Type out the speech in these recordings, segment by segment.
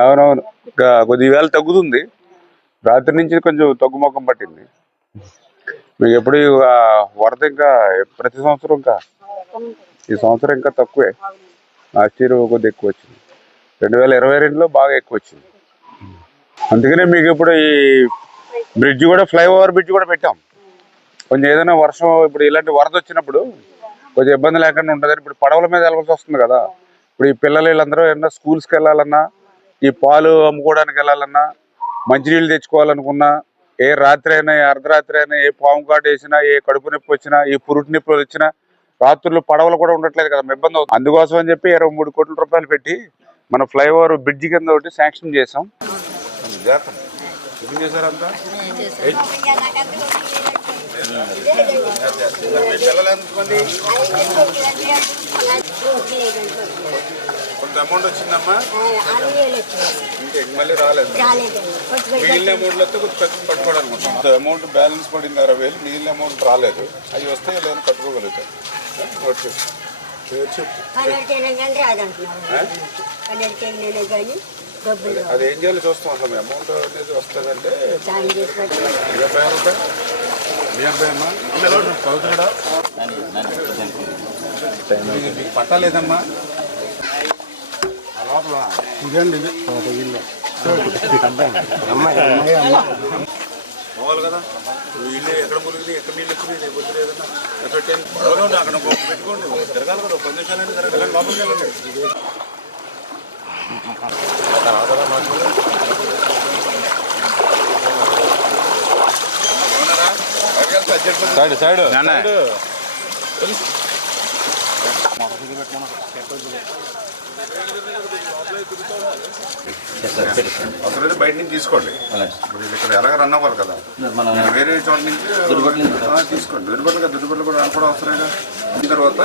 అవునవును. ఇంకా కొద్ది వేళ తగ్గుతుంది. రాత్రి నుంచి కొంచెం తగ్గుముఖం పట్టింది. మీకు ఎప్పుడు వరద ఇంకా ప్రతి సంవత్సరం ఇంకా? ఈ సంవత్సరం ఇంకా తక్కువే. లాస్ట్ ఇయర్ కొద్ది ఎక్కువ వచ్చింది. రెండు వేల ఇరవై రెండులో బాగా ఎక్కువ వచ్చింది. అందుకనే మీకు ఇప్పుడు ఈ బ్రిడ్జ్ కూడా ఫ్లైఓవర్ బ్రిడ్జ్ కూడా పెట్టాం. కొంచెం ఏదైనా వర్షం ఇప్పుడు ఇలాంటి వరద వచ్చినప్పుడు కొంచెం ఇబ్బంది లేకుండా ఉంటుంది ఇప్పుడు పడవల మీద వెళ్ళాల్సి వస్తుంది కదా. ఇప్పుడు ఈ పిల్లలు వీళ్ళందరూ ఏమన్నా స్కూల్స్కి వెళ్ళాలన్నా ఈ పాలు అమ్ముకోవడానికి వెళ్ళాలన్నా మంచినీళ్ళు తెచ్చుకోవాలనుకున్నా ఏ రాత్రి అయినా ఏ అర్ధరాత్రి అయినా ఏ పాము కాటు వేసినా ఏ కడుపు నొప్పి వచ్చినా ఏ పురుటి నొప్పి వచ్చినా రాత్రులు పడవలు కూడా ఉండట్లేదు కదా ఇబ్బంది అవుతుంది అందుకోసం అని చెప్పి ఇరవై మూడు కోట్ల రూపాయలు పెట్టి మన ఫ్లైఓవర్ బ్రిడ్జ్ కింద ఒకటి శాంక్షన్ చేసాం చేశారంతా కొంత అమౌంట్ వచ్చిందమ్మా? ఇంకా మళ్ళీ రాలేదు. మిగిలిన అమౌంట్ వస్తే కొంచెం ఖర్చు పట్టుకోవడానికి అమౌంట్ బ్యాలెన్స్ పడింది అరవై వేలు మిగిలిన అమౌంట్ రాలేదు. అవి వస్తే లేదా కట్టుకోగలుగుతాం. అది ఏం చేయాలో చూస్తాం అసలు. అమౌంట్ అనేది వస్తుందంటే మీ అబ్బాయి? మీ అబ్బాయి అమ్మా? చదువుతున్నాడా? మీకు- మీకు లోపల పోవాలి కదా? నువ్వు ఇల్లు ఎక్కడ మురిగింది? ఎక్కడ నీళ్ళు ఎక్కువ రేపు పొద్దున ఏదన్నా? ఎఫెక్ట్ అయింది పడవలో ఉండి అక్కడ ఒక పెట్టుకోండి. తిరగాలి కదా. పది తిరగాలి లోపలికి వెళ్ళండి? Adjustment side. సైడ్. అవసరమైతే బయట నుంచి తీసుకోండి. ఇప్పుడు ఇది ఇక్కడ ఎలాగ రన్ అవ్వాలి కదా? వేరే చోట నుంచి తీసుకోండి. దుర్బట్లు కదా దుర్బట్లు కూడా కూడా అవసరంగా అయిన తర్వాత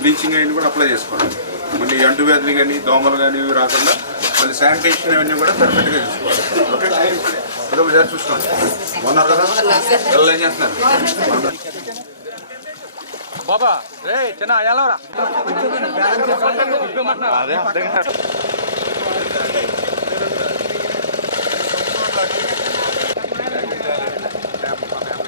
బ్లీచింగ్ అయిన కూడా అప్లై చేసుకోండి. మళ్ళీ అంటు వ్యాధులు కానీ దోమలు కానీ ఇవి రాకుండా మళ్ళీ శానిటేషన్ అవన్నీ కూడా పర్ఫెక్ట్గా చూసుకోవాలి. ఓకే? ఒకసారి చూసుకోండి. బాగున్నారు కదా? ఏం చేస్తున్నారు? బాబా రే చిన్న ఎలా అదే అర్థం కాదు.